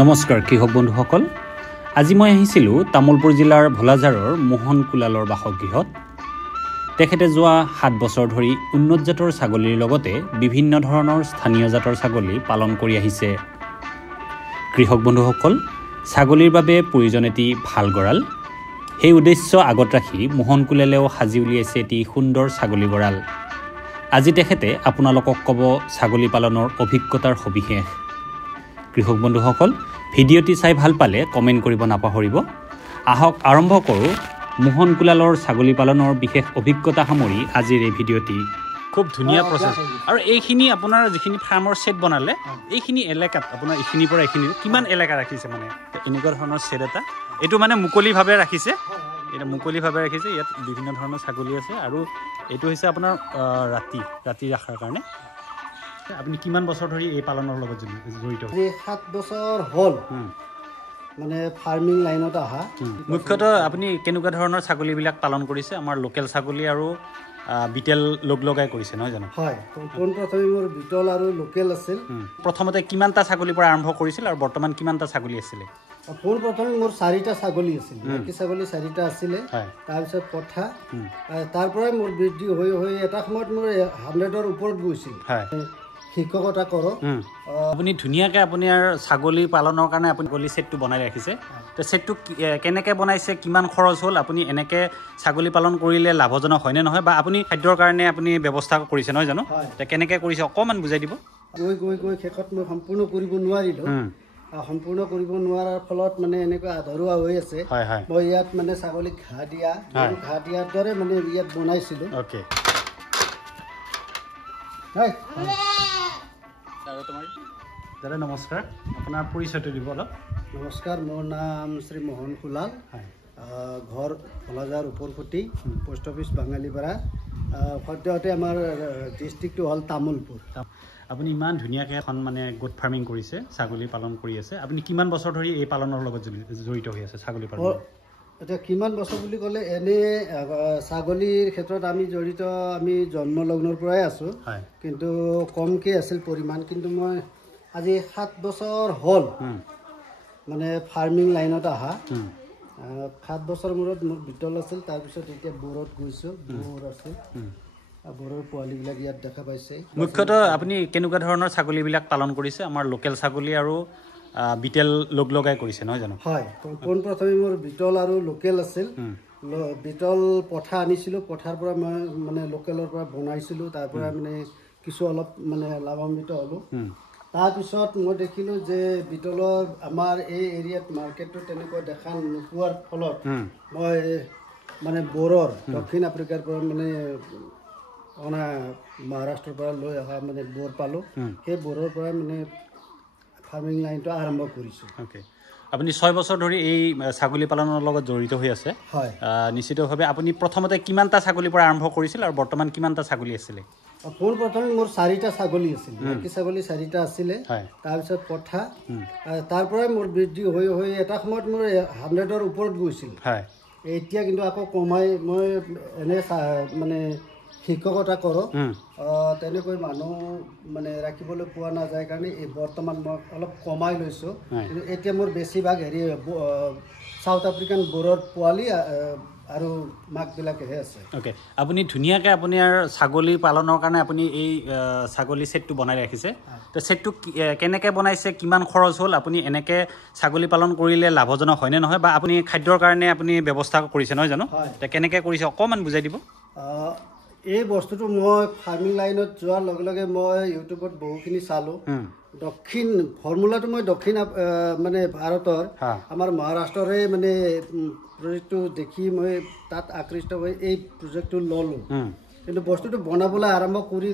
নমস্কাৰ কৃষক বন্ধুসকল, আজি মই আহিছিলোঁ তামুলপুৰ জিলাৰ ভোলাঝাৰৰ মোহন কুলালৰ বাসগৃহত। তেখেতে যোৱা 7 বছৰ ধৰি উন্নত জাতৰ ছাগলীৰ লগতে বিভিন্ন ধৰণৰ স্থানীয় জাতৰ ছাগলী পালন কৰি আহিছে। কৃষক বন্ধুসকল, ছাগলীৰ বাবে প্ৰয়োজন এটি ভাল গঁৰাল। সেই উদ্দেশ্য আগত ৰাখি মোহন কুলালেও সাজি উলিয়াইছে এটি সুন্দৰ ছাগলী গঁৰাল। আজি তেখেতে আপোনালোকক ক'ব ছাগলী পালনৰ অভিজ্ঞতাৰ সবিশেষ। কৃষক বন্ধুসকল, ভিডিঅ'টি চাই ভাল পালে কমেণ্ট কৰিব নাপাহৰিব। আহক আৰম্ভ কৰোঁ মোহন কুলালৰ ছাগলী পালনৰ বিশেষ অভিজ্ঞতা সামৰি আজিৰ এই ভিডিঅ'টি। খুব ধুনীয়া প্ৰচেছ। আৰু এইখিনি আপোনাৰ যিখিনি ফাৰ্মৰ ছেট বনালে, এইখিনি এলেকাত আপোনাৰ এইখিনিৰ পৰা এইখিনি কিমান এলেকা ৰাখিছে? মানে এনেকুৱা ধৰণৰ ছেট এটা, এইটো মানে মুকলিভাৱে ৰাখিছে, এটা মুকলিভাৱে ৰাখিছে। ইয়াত বিভিন্ন ধৰণৰ ছাগলী আছে আৰু এইটো হৈছে আপোনাৰ ৰাতি ৰখাৰ কাৰণে। আপুনি কিমান বছৰ ধৰি এই পালনৰ লগত জড়িত? 7 বছৰ হ'ল মানে ফাৰ্মিং লাইনত অহা। মুখ্যতঃ আপুনি কেনেকুৱা ধৰণৰ ছাগলীবিলাক পালন কৰিছে? আমাৰ লোকেল ছাগলী আৰু বিটেল লগাই কৰিছে নহয় জানো? হয়, পোনপ্ৰথমে মোৰ বিটল আৰু লোকেল আছিল। প্ৰথমতে কিমানটা ছাগলীৰ পৰা আৰম্ভ কৰিছিল আৰু বৰ্তমান কিমানটা ছাগলী আছিলে? পোনপ্ৰথমে মোৰ 4টা ছাগলী আছিল, বাকী ছাগলী 4টা আছিলে। তাৰপিছত পঠা, তাৰ পৰাই মোৰ বৃদ্ধি হৈ হৈ এটা সময়ত মোৰ 100ৰ ওপৰত গৈছিল। শিক্ষকতা কৰোঁ। আপুনি ধুনীয়াকৈ আপোনাৰ ছাগলী পালনৰ কাৰণে আপুনি ছাগলী ছেটটো বনাই ৰাখিছে। তো ছেটটো কেনেকৈ বনাইছে, কিমান খৰচ হ'ল, আপুনি এনেকৈ ছাগলী পালন কৰিলে লাভজনক হয়নে নহয়, বা আপুনি খাদ্যৰ কাৰণে আপুনি ব্যৱস্থা কৰিছে নহয় জানো? তো কেনেকৈ কৰিছে অকণমান বুজাই দিব। গৈ শেষত মই সম্পূৰ্ণ কৰিব নোৱাৰিলোঁ। সম্পূৰ্ণ কৰিব নোৱাৰাৰ ফলত মানে এনেকুৱা আধৰুৱা হৈ আছে। মই ইয়াত মানে ছাগলীক ঘাঁহ দিয়াৰ দৰে মানে ইয়াত বনাইছিলোঁ। দাদা নমস্কাৰ, আপোনাৰ পৰিচয়টো দিব অলপ। নমস্কাৰ, মোৰ নাম শ্ৰী মোহন কুলাল, ঘৰ ভোলাঝাৰ উপৰকুটি, পোষ্ট অফিচ বাঙালীপাৰা। সদ্যহতে আমাৰ ডিষ্ট্ৰিক্টটো হ'ল তামুলপুৰ। আপুনি ইমান ধুনীয়াকৈ এখন মানে গোট ফাৰ্মিং কৰিছে, ছাগলী পালন কৰি আছে। আপুনি কিমান বছৰ ধৰি এই পালনৰ লগত জড়িত হৈ আছে ছাগলী পালন? এতিয়া কিমান বছৰ বুলি ক'লে, এনেই ছাগলীৰ ক্ষেত্ৰত আমি জড়িত, আমি জন্মলগ্নৰ পৰাই আছোঁ, কিন্তু কমকৈ আছিল পৰিমাণ। কিন্তু মই আজি 7 বছৰ হ'ল মানে ফাৰ্মিং লাইনত অহা। 7 বছৰ মূৰত মোৰ বিটল আছিল, তাৰপিছত এতিয়া বৰত গৈছোঁ, বৰ আছে, বৰৰ পোৱালিবিলাক ইয়াত দেখা পাইছে। মুখ্যতঃ আপুনি কেনেকুৱা ধৰণৰ ছাগলীবিলাক পালন কৰিছে? আমাৰ লোকেল ছাগলী আৰু বিটেল লগাই কৰিছে নহয় জানো? হয়, পোনপ্ৰথমে মোৰ বিটল আৰু লোকেল আছিল। বিটল পঠা আনিছিলোঁ, পঠাৰ পৰা মই মানে লোকেলৰ পৰা বনাইছিলোঁ, তাৰ পৰা মানে কিছু অলপ মানে লাভান্বিত হ'লোঁ। তাৰপিছত মই দেখিলোঁ যে বিটলৰ আমাৰ এই এৰিয়াত মাৰ্কেটটো তেনেকৈ দেখা নোপোৱাৰ ফলত মই মানে বৰৰ দক্ষিণ আফ্ৰিকাৰ পৰা মানে অনা মহাৰাষ্ট্ৰৰ পৰা লৈ অহা মানে বৰ পালোঁ। সেই বৰৰ পৰা মানে ফাৰ্মিং লাইনটো আৰম্ভ কৰিছোঁ। আপুনি 6 বছৰ ধৰি এই ছাগলী পালনৰ লগত জড়িত হৈ আছে। হয়, নিশ্চিতভাৱে আপুনি প্ৰথমতে কিমানটা ছাগলীৰ পৰা আৰম্ভ কৰিছিল আৰু বৰ্তমান কিমানটা ছাগলী আছিলে? পোনপ্ৰথমে মোৰ 4টা ছাগলী আছিল, বাকী ছাগলী 4টা আছিলে। তাৰপিছত পঠা, তাৰ পৰাই মোৰ বৃদ্ধি হৈ হৈ এটা সময়ত মোৰ 100ৰ ওপৰত গৈছিল। এতিয়া কিন্তু আকৌ কমাই, মই এনে মানে শিক্ষকতা কৰোঁ, তেনেকৈ মানুহ মানে ৰাখিবলৈ পোৱা নাযায় কাৰণে এই বৰ্তমান মই অলপ কমাই লৈছোঁ। কিন্তু এতিয়া মোৰ বেছিভাগ চাউথ আফ্ৰিকান বৰৰ পোৱালি আৰু মাকবিলাকেহে আছে। আপুনি ধুনীয়াকৈ আপোনাৰ ছাগলী পালনৰ কাৰণে আপুনি এই ছাগলী ছেটটো বনাই ৰাখিছে। তো ছেটটো কেনেকৈ বনাইছে, কিমান খৰচ হ'ল, আপুনি এনেকৈ ছাগলী পালন কৰিলে লাভজনক হয়নে নহয়, বা আপুনি খাদ্যৰ কাৰণে আপুনি ব্যৱস্থা কৰিছে নহয় জানো? তো কেনেকৈ কৰিছে অকণমান বুজাই দিব। এই বস্তুটো মই ফাৰ্মিং লাইনত যোৱাৰ লগে লগে মই ইউটিউবত বহুখিনি চালোঁ। ফৰ্মুলাটো মই দক্ষিণ মানে ভাৰতৰ আমাৰ মহাৰাষ্ট্ৰৰে মানে প্ৰজেক্টটো দেখি মই তাত আকৃষ্ট হৈ এই প্ৰজেক্টটো ল'লোঁ। কিন্তু বস্তুটো বনাবলৈ আৰম্ভ কৰি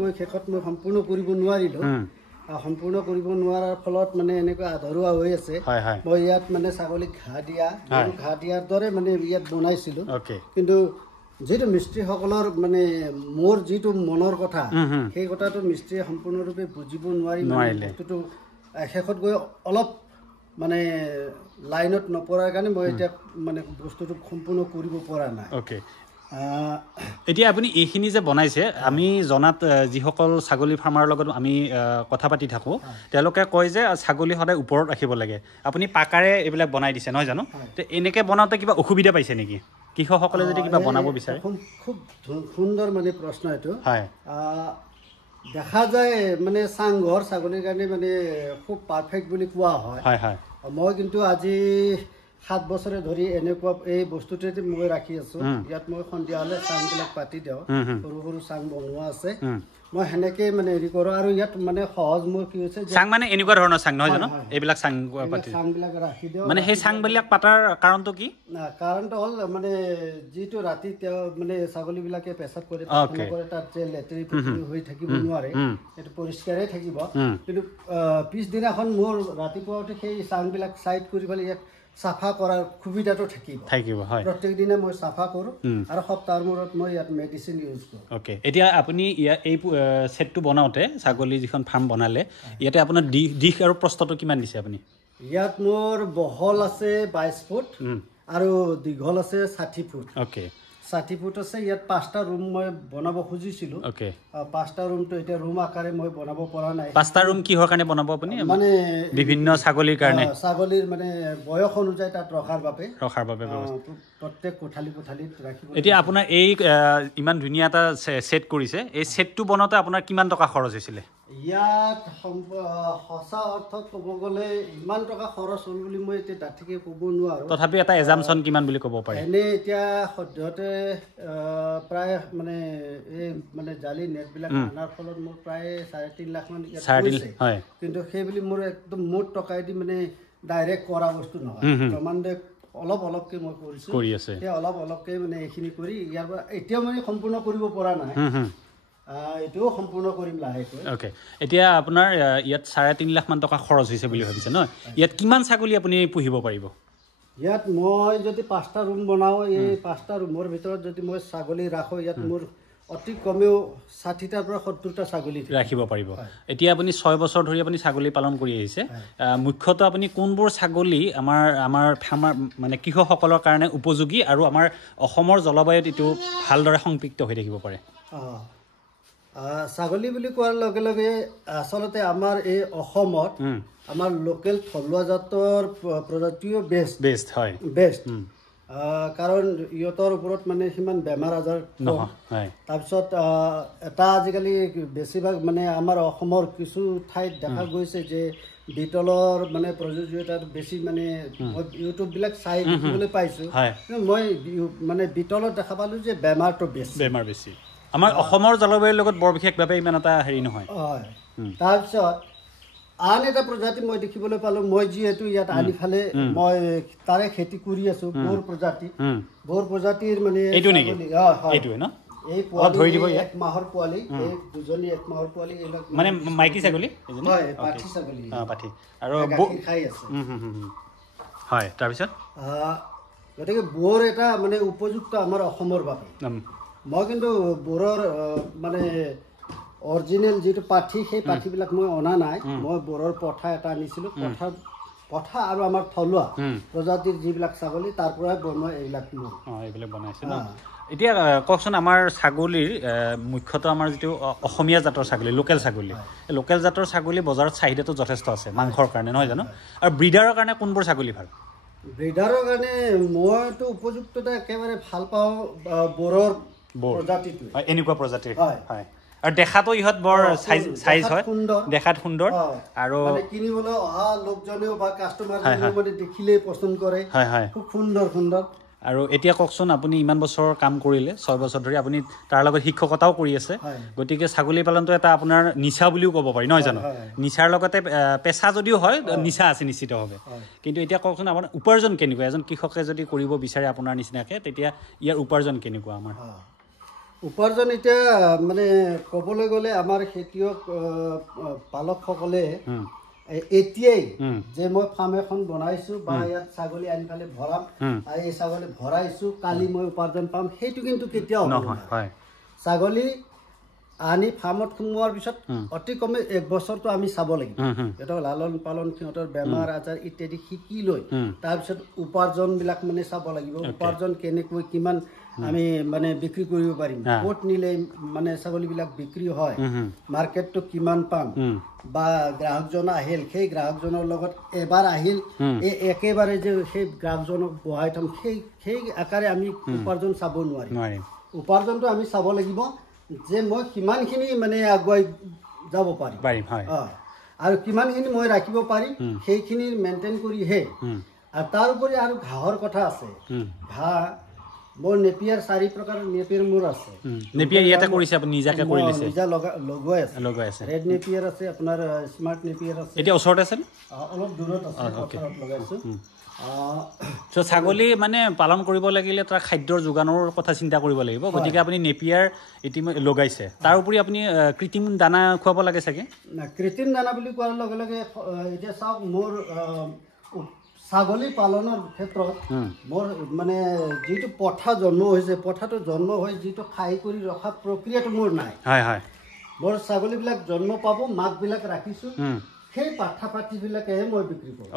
গৈ শেষত মই সম্পূৰ্ণ কৰিব নোৱাৰিলোঁ। সম্পূৰ্ণ কৰিব নোৱাৰাৰ ফলত মানে এনেকুৱা আধৰুৱা হৈ আছে। মই ইয়াত মানে ছাগলীক ঘাঁহ দিয়াৰ দৰে মানে ইয়াত বনাইছিলোঁ। কিন্তু যিটো মিস্ত্ৰীসকলৰ মানে মোৰ যিটো মনৰ কথা, সেই কথাটো মিস্ত্ৰীয়ে সম্পূৰ্ণৰূপে বুজিব নোৱাৰিলে। বস্তুটো শেষত গৈ অলপ মানে লাইনত নপৰাৰ কাৰণে মই এতিয়া মানে বস্তুটো সম্পূৰ্ণ কৰিব পৰা নাই। এতিয়া আপুনি এইখিনি যে বনাইছে আমি জনাত যিসকল ছাগলী ফাৰ্মাৰৰ লগত আমি কথা পাতি থাকোঁ তেওঁলোকে কয় যে ছাগলী সদায় ওপৰত ৰাখিব লাগে আপুনি পাকাৰে এইবিলাক বনাই দিছে নহয় জানো তো এনেকৈ বনাওঁতে কিবা অসুবিধা পাইছে নেকি কৃষকসকলে যদি কিবা বনাব বিচাৰে খুব সুন্দৰ মানে প্ৰশ্ন এইটো হয় দেখা যায় মানে চাংঘৰ ছাগলীৰ কাৰণে মানে খুব পাৰফেক্ট বুলি কোৱা হয় হয় হয় মই কিন্তু আজি 7 বছৰে ধৰি এনেকুৱা এই বস্তুটোতে মই ৰাখি আছো ইয়াত মই সন্ধিয়া হ'লে চাংবিলাক পাতি দিওঁ সৰু সৰু চাং বনোৱা আছে মই সেনেকৈ মানে হেৰি কৰোঁ আৰু ইয়াত মানে সহজ মোৰ কি হৈছে চাং মানে এনেকুৱা ধৰণৰ চাং নহয় জানো এইবিলাক চাং পাতি চাংবিলাক ৰাখি দিওঁ মানে সেই চাংবিলাক পাতাৰ কাৰণটো কি কাৰণটো হ'ল মানে যিটো ৰাতি তেওঁ মানে ছাগলীবিলাকে পেচাব কৰে তাত যে লেতেৰি পেতেৰি হৈ থাকিব নোৱাৰে সেইটো পৰিষ্কাৰেই থাকিব কিন্তু পিছদিনাখন মোৰ ৰাতিপুৱা উঠি সেই চাংবিলাক চাইড কৰি পেলাই ইয়াত চাফা কৰাৰ সুবিধাটো থাকিব হয় প্ৰত্যেক দিনে মই চাফা কৰোঁ আৰু সপ্তাহৰ মূৰত মই ইয়াত মেডিচিন ইউজ কৰোঁ অ'কে এতিয়া আপুনি এই ছেটটো বনাওঁতে ছাগলী যিখন ফাৰ্ম বনালে ইয়াতে আপোনাৰ দিশ আৰু প্ৰস্থটো কিমান দিছে আপুনি ইয়াত মোৰ বহল আছে 22 ফুট আৰু দীঘল আছে 60 ফুট অ'কে 60 ফুট আছে ইয়াত 5টা ৰুম মই বনাব খুজিছিলোঁ অ'কে 5টা ৰুমটো এতিয়া ৰুম আকাৰে মই বনাব পৰা নাই 5টা ৰুম কিহৰ কাৰণে বনাব আপুনি মানে বিভিন্ন ছাগলীৰ কাৰণে ছাগলীৰ মানে বয়স অনুযায়ী তাত ৰখাৰ বাবে প্ৰত্যেক কোঠালিত ৰাখিব এতিয়া আপোনাৰ এই ইমান ধুনীয়া এটা ছেট কৰিছে এই ছেটটো বনাওঁতে আপোনাৰ কিমান টকা খৰচ হৈছিলে ইয়াত সঁচা অৰ্থত ক'ব গ'লে ইমান টকা খৰচ হ'ল বুলি মই এতিয়া ডাঠিকে ক'ব নোৱাৰোঁ তথাপি এটা এজামশ্যন কিমান বুলি ক'ব পাৰে এনেই এতিয়া সদ্যহতে প্ৰায় মানে এই মানে জালি নেটবিলাক অনাৰ ফলত মোৰ প্ৰায় 3.5 লাখ মান হয় কিন্তু সেইবুলি মোৰ একদম মুঠ টকাইদি মানে ডাইৰেক্ট কৰা বস্তু নহয় ক্ৰমান্বয়ে অলপ অলপকৈ মই কৰি আছে সেই অলপ অলপকৈ মানে এইখিনি কৰি ইয়াৰ পৰা এতিয়াও মানে সম্পূৰ্ণ কৰিব পৰা নাই এটোও সম্পূৰ্ণ কৰিম লাহেকৈ ওকে এতিয়া আপোনাৰ ইয়াত 3.5 লাখ মান টকা খৰচ হৈছে বুলি ভাবিছে ন ইয়াত কিমান ছাগলী আপুনি পুহিব পাৰিব ইয়াত মই যদি 5টা ৰুম বনাওঁ এই 5টা ৰুমৰ ভিতৰত যদি মই ছাগলী ৰাখোঁ ইয়াত মোৰ অতি কমেও 60টাৰ পৰা 70টা ছাগলী ৰাখিব পাৰিব এতিয়া আপুনি 6 বছৰ ধৰি আপুনি ছাগলী পালন কৰি আহিছে মুখ্যতঃ আপুনি কোনবোৰ ছাগলী আমাৰ ফাৰ্মাৰ মানে কৃষকসকলৰ কাৰণে উপযোগী আৰু আমাৰ অসমৰ জলবায়ুত এইটো ভালদৰে সংপৃক্ত হৈ থাকিব পাৰে ছাগলী বুলি কোৱাৰ লগে লগে আচলতে আমাৰ এই অসমত আমাৰ লোকেল থলুৱা জাতৰ প্ৰজাতিও বেষ্ট হয় বেষ্ট কাৰণ ইহঁতৰ ওপৰত মানে সিমান বেমাৰ আজাৰ নহয় তাৰপিছত এটা আজিকালি বেছিভাগ মানে আমাৰ অসমৰ কিছু ঠাইত দেখা গৈছে যে বিটলৰ মানে প্ৰযোজ্যতাটো বেছি মানে ইউটিউববিলাক চাই দেখিবলৈ পাইছোঁ মই মানে বিটলত দেখা পালোঁ যে বেমাৰটো বেছি আমাৰ অসমৰ জলবায়ুৰ লগত বৰ বিশেষভাৱে ইমান এটা হেৰি নহয় হয় তাৰপিছত আন এটা প্ৰজাতি মই দেখিবলৈ পালোঁ মই যিহেতু ইয়াত আনি ফালে মই তাৰে খেতি কৰি আছোঁ বৰ প্ৰজাতিৰ মানে এইটো নেকি এইটোৱে ন এই পোৱালি 1 মাহৰ পোৱালি এই দুজনী 1 মাহৰ পোৱালি মানে মাইকী ছাগলী হয় পাঠি ছাগলী পাঠি আৰু খাই আছে হয় তাৰপিছত গতিকে বৰ এটা মানে উপযুক্ত আমাৰ অসমৰ বাবে মই কিন্তু বোৰৰ মানে অৰিজিনেল যিটো পাঠি সেই পাঠিবিলাক মই অনা নাই মই বোৰৰ পঠা এটা আনিছিলোঁ পঠা আৰু আমাৰ থলুৱা প্ৰজাতিৰ যিবিলাক ছাগলী তাৰ পৰাই বনোৱা এইবিলাক বনাইছে ন এতিয়া কওকচোন আমাৰ ছাগলীৰ মুখ্যতঃ আমাৰ যিটো অসমীয়া জাতৰ ছাগলী লোকেল জাতৰ ছাগলী বজাৰত চাহিদাটো যথেষ্ট আছে মাংসৰ কাৰণে নহয় জানো আৰু ব্ৰিডাৰৰ কাৰণে কোনবোৰ ছাগলী ভাল ব্ৰিডাৰৰ কাৰণে মইতো উপযুক্ততা একেবাৰে ভাল পাওঁ বোৰৰ প্ৰজাতিটো এনেকুৱা প্ৰজাতিৰ হয় আৰু দেখাতো ইহঁত বৰ সাইজ হয় দেখাত সুন্দৰ আৰু কিনিবলৈ অহা লোকজনেও বা কাষ্টমাৰজনেও মানে দেখিলেই পছন্দ কৰে খুব সুন্দৰ আৰু এতিয়া কওকচোন আপুনি ইমান বছৰ কাম কৰিলে 6 বছৰ ধৰি আপুনি তাৰ লগত শিক্ষকতাও কৰি আছে গতিকে ছাগলী পালনটো এটা আপোনাৰ নিচা বুলিও ক'ব পাৰি নহয় জানো নিচাৰ লগতে পেছা যদিও হয় নিচা আছে নিশ্চিতভাৱে কিন্তু এতিয়া কওকচোন আপোনাৰ উপাৰ্জন কেনেকুৱা এজন কৃষকে যদি কৰিব বিচাৰে আপোনাৰ নিচিনাকৈ তেতিয়া ইয়াৰ উপাৰ্জন কেনেকুৱা আমাৰ উপাৰ্জন এতিয়া মানে ক'বলৈ গ'লে আমাৰ খেতিয়ক পালকসকলে এতিয়াই যে মই ফাৰ্ম এখন বনাইছোঁ বা ইয়াত ছাগলী আনি পেলাই ভৰাম আৰু এই ছাগলী ভৰাইছোঁ কালি মই উপাৰ্জন পাম সেইটো কিন্তু কেতিয়াও নহয় ছাগলী আনি ফাৰ্মত সোমোৱাৰ পিছত অতি কমে 1 বছৰটো আমি চাব লাগিব সিহঁতক লালন পালন সিহঁতৰ বেমাৰ আজাৰ ইত্যাদি শিকি লৈ তাৰপিছত উপাৰ্জনবিলাক মানে চাব লাগিব উপাৰ্জন কেনেকৈ কিমান আমি মানে বিক্ৰী কৰিব পাৰিম ক'ত নিলে মানে ছাগলীবিলাক বিক্ৰী হয় মাৰ্কেটটো কিমান পাম বা গ্ৰাহকজন আহিল সেই গ্ৰাহকজনৰ লগত এবাৰ আহিল এই একেবাৰে যে সেই গ্ৰাহকজনক বহাই থম সেই আকাৰে আমি উপাৰ্জন চাব নোৱাৰিম উপাৰ্জনটো আমি চাব লাগিব যে মই কিমানখিনি মানে আগুৱাই যাব পাৰিম আৰু কিমানখিনি মই ৰাখিব পাৰিম সেইখিনি মেইনটেইন কৰিহে আৰু তাৰ উপৰি আৰু ঘাঁহৰ কথা আছে ঘাঁহ মোৰ নেপিয়াৰ 4 প্ৰকাৰৰ নেপিয়াৰ মোৰ আছে নেপিয়াৰ ইয়াতে কৰিছে আপুনি নিজাকে কৰি লৈছে নিজা লগাই আছে ৰেড নেপিয়াৰ আছে আপোনাৰ স্মাৰ্ট নেপিয়াৰ আছে এতিয়া ওচৰতে আছে অলপ দূৰত আছে পথাৰত লগাইছো ছাগলী মানে পালন কৰিব লাগিলে তাৰ খাদ্যৰ যোগানৰ কথা চিন্তা কৰিব লাগিব গতিকে আপুনি নেপিয়াৰ ইতিমধ্যে লগাইছে তাৰ উপৰি আপুনি কৃত্ৰিম দানা খুৱাব লাগে চাগে না কৃত্ৰিম দানা বুলি কোৱাৰ লগে লগে এতিয়া চাওক মোৰ ছাগলী পালনৰ ক্ষেত্ৰত মোৰ মানে যিটো পঠা জন্ম হৈছে পঠাটো জন্ম হৈ যিটো খাই কৰি ৰখা প্ৰক্ৰিয়াটো মোৰ নাই মোৰ ছাগলীবিলাক জন্ম পাব মাকবিলাক ৰাখিছোঁ সেই পাঠাবিলাকেহে মই বিক্ৰী কৰোঁ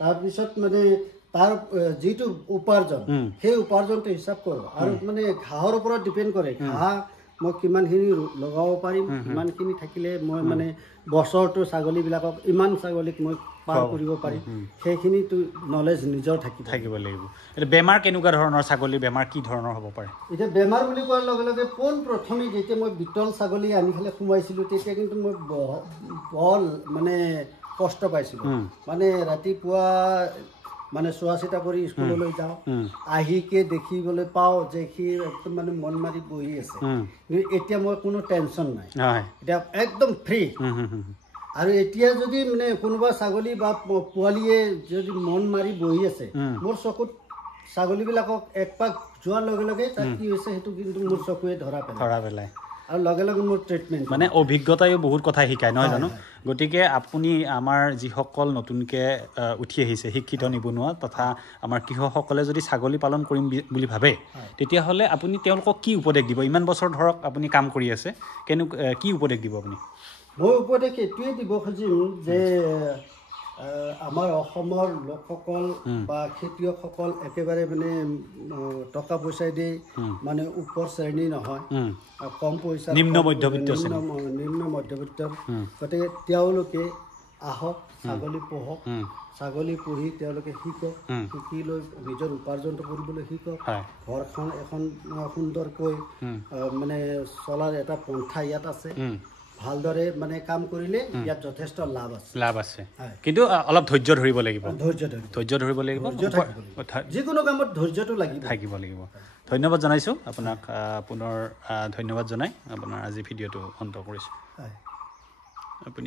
তাৰপিছত মানে তাৰ যিটো উপাৰ্জন সেই উপাৰ্জনটো হিচাপ কৰোঁ আৰু মানে ঘাঁহৰ ওপৰত ডিপেণ্ড কৰে ঘাঁহ মই কিমানখিনি লগাব পাৰিম কিমানখিনি থাকিলে মই মানে বছৰটো ছাগলীবিলাকক ইমান ছাগলীক মই পাৰ কৰিব পাৰিম সেইখিনিতো নলেজ নিজৰ থাকিব লাগিব এতিয়া বেমাৰ কেনেকুৱা ধৰণৰ ছাগলী বেমাৰ কি ধৰণৰ হ'ব পাৰে এতিয়া বেমাৰ বুলি কোৱাৰ লগে লগে পোনপ্ৰথমে যেতিয়া মই বিতল ছাগলী আনি পেলাই সোমাইছিলোঁ তেতিয়া কিন্তু মই বৰ মানে কষ্ট পাইছিলোঁ মানে ৰাতিপুৱা মানে চোৱা চিতা কৰি স্কুললৈ যাওঁ আহিকে দেখিবলৈ পাওঁ যে সি একদম মানে মন মাৰি বহি আছে এতিয়া মই কোনো টেনশ্যন নাই এতিয়া একদম ফ্ৰী আৰু এতিয়া যদি মানে কোনোবা ছাগলী বা পোৱালীয়ে যদি মন মাৰি বহি আছে মোৰ চকুত ছাগলীবিলাকক এক পাক যোৱাৰ লগে লগে তাত কি হৈছে সেইটো কিন্তু মোৰ চকুৱে ধৰা পেলায় আৰু লগে লগে মোৰ ট্ৰিটমেণ্ট মানে অভিজ্ঞতায়ো বহুত কথা শিকায় নহয় জানো গতিকে আপুনি আমাৰ যিসকল নতুনকৈ উঠি আহিছে শিক্ষিত নিবনুৱা তথা আমাৰ কৃষকসকলে যদি ছাগলী পালন কৰিম বুলি ভাবে তেতিয়াহ'লে আপুনি তেওঁলোকক কি উপদেশ দিব ইমান বছৰ ধৰক আপুনি কাম কৰি আছে কি উপদেশ দিব আপুনি মই উপদেশ এইটোৱে দিব খুজিম যে আমাৰ অসমৰ লোকসকল বা খেতিয়কসকল একেবাৰে মানে টকা পইচা দি মানে ওপৰ শ্ৰেণী নহয় কম পইচা নিম্ন মধ্যবিত্ত গতিকে তেওঁলোকে আহক ছাগলী পোহক ছাগলী পুহি তেওঁলোকে শিকক শিকি লৈ নিজৰ উপাৰ্জনটো কৰিবলৈ শিকক ঘৰখন এখন সুন্দৰকৈ মানে চলাৰ এটা পন্থা ইয়াত আছে ভালদৰে মানে কাম কৰিলে ইয়াত যথেষ্ট লাভ আছে কিন্তু অলপ ধৈৰ্য ধৰিব লাগিব যিকোনো কামত ধৈৰ্যটো থাকিব লাগিব ধন্যবাদ জনাইছোঁ আপোনাক পুনৰ ধন্যবাদ জনাই আপোনাৰ আজি ভিডিঅ'টো অন্ত কৰিছোঁ আপুনি